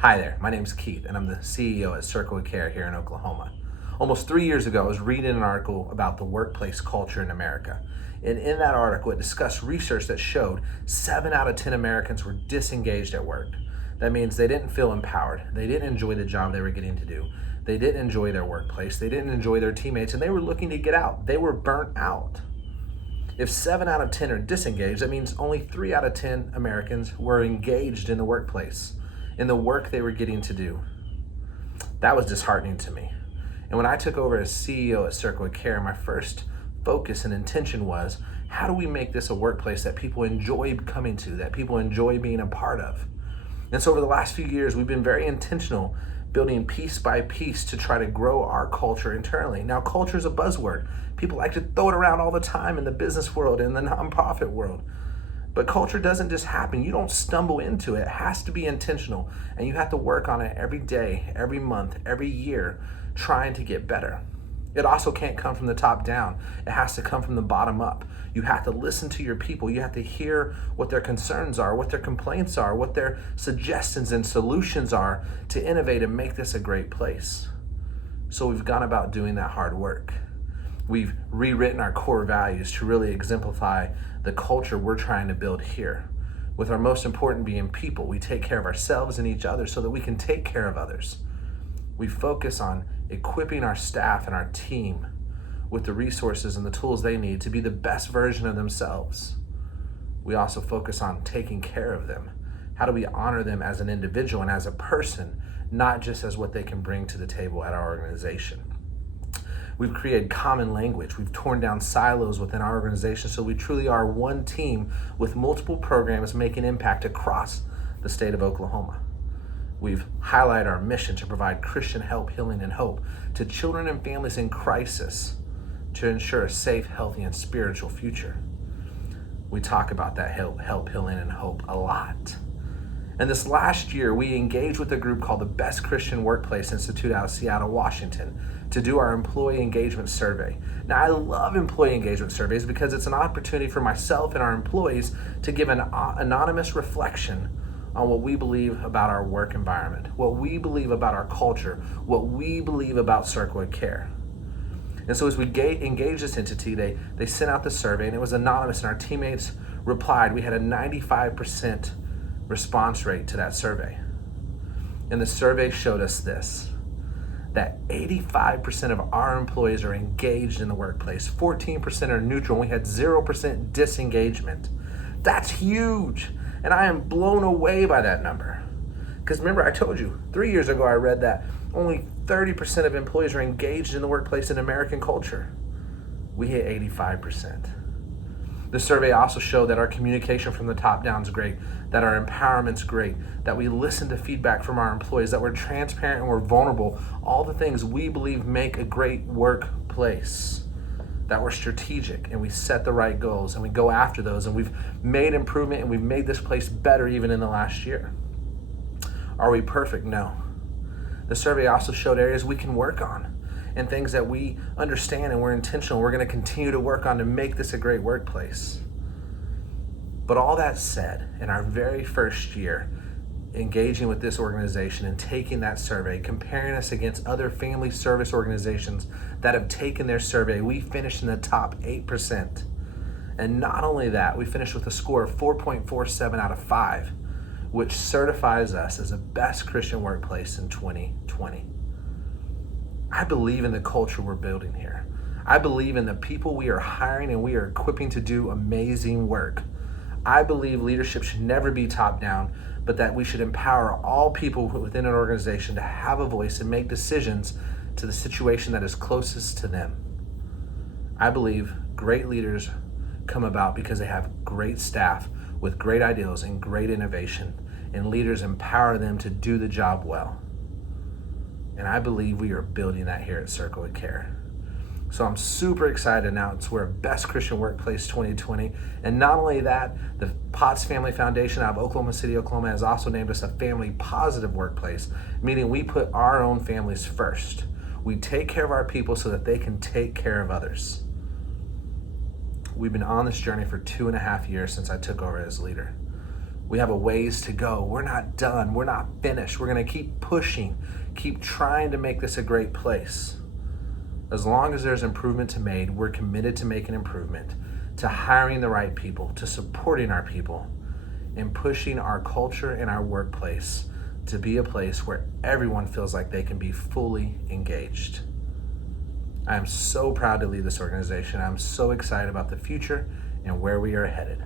Hi there, my name's Keith, and I'm the CEO at Circle of Care here in Oklahoma. Almost 3 years ago, I was reading an article about the workplace culture in America. And in that article, it discussed research that showed 7 out of 10 Americans were disengaged at work. That means they didn't feel empowered. They didn't enjoy the job they were getting to do. They didn't enjoy their workplace. They didn't enjoy their teammates, and they were looking to get out. They were burnt out. If 7 out of 10 are disengaged, that means only 3 out of 10 Americans were engaged in the workplace, in the work they were getting to do. That was disheartening to me. And when I took over as CEO at Circle of Care, my first focus and intention was, how do we make this a workplace that people enjoy coming to, that people enjoy being a part of? And so over the last few years, we've been very intentional, building piece by piece to try to grow our culture internally. Now, culture is a buzzword. People like to throw it around all the time in the business world and the nonprofit world. But culture doesn't just happen. You don't stumble into it. It has to be intentional. And you have to work on it every day, every month, every year, trying to get better. It also can't come from the top down. It has to come from the bottom up. You have to listen to your people. You have to hear what their concerns are, what their complaints are, what their suggestions and solutions are to innovate and make this a great place. So we've gone about doing that hard work. We've rewritten our core values to really exemplify the culture we're trying to build here. With our most important being people, we take care of ourselves and each other so that we can take care of others. We focus on equipping our staff and our team with the resources and the tools they need to be the best version of themselves. We also focus on taking care of them. How do we honor them as an individual and as a person, not just as what they can bring to the table at our organization? We've created common language. We've torn down silos within our organization so we truly are one team with multiple programs making impact across the state of Oklahoma. We've highlighted our mission to provide Christian help, healing, and hope to children and families in crisis to ensure a safe, healthy, and spiritual future. We talk about that help, healing, and hope a lot. And this last year, we engaged with a group called the Best Christian Workplace Institute out of Seattle, Washington, to do our employee engagement survey. Now, I love employee engagement surveys because it's an opportunity for myself and our employees to give an anonymous reflection on what we believe about our work environment, what we believe about our culture, what we believe about Circle of Care. And so as we engaged this entity, they sent out the survey, and it was anonymous, and our teammates replied. We had a 95% response rate to that survey. And the survey showed us this, that 85% of our employees are engaged in the workplace, 14% are neutral, and we had 0% disengagement. That's huge. And I am blown away by that number. Because remember, I told you, 3 years ago I read that only 30% of employees are engaged in the workplace in American culture. We hit 85%. The survey also showed that our communication from the top down is great, that our empowerment's great, that we listen to feedback from our employees, that we're transparent and we're vulnerable, all the things we believe make a great workplace, that we're strategic and we set the right goals and we go after those, and we've made improvement and we've made this place better even in the last year. Are we perfect? No. The survey also showed areas we can work on and things that we understand and we're intentional. We're going to continue to work on to make this a great workplace. But all that said, in our very first year, engaging with this organization and taking that survey, comparing us against other family service organizations that have taken their survey, we finished in the top 8%. And not only that, we finished with a score of 4.47 out of 5, which certifies us as the best Christian workplace in 2020. I believe in the culture we're building here. I believe in the people we are hiring and we are equipping to do amazing work. I believe leadership should never be top down, but that we should empower all people within an organization to have a voice and make decisions to the situation that is closest to them. I believe great leaders come about because they have great staff with great ideals and great innovation, and leaders empower them to do the job well. And I believe we are building that here at Circle of Care. So I'm super excited to announce we're Best Christian Workplace 2020. And not only that, the Potts Family Foundation out of Oklahoma City, Oklahoma has also named us a family positive workplace, meaning we put our own families first. We take care of our people so that they can take care of others. We've been on this journey for 2.5 years since I took over as leader. We have a ways to go. We're not done. We're not finished. We're going to keep pushing, keep trying to make this a great place. As long as there's improvement to be made, we're committed to making improvement, to hiring the right people, to supporting our people, and pushing our culture and our workplace to be a place where everyone feels like they can be fully engaged. I am so proud to lead this organization. I'm so excited about the future and where we are headed.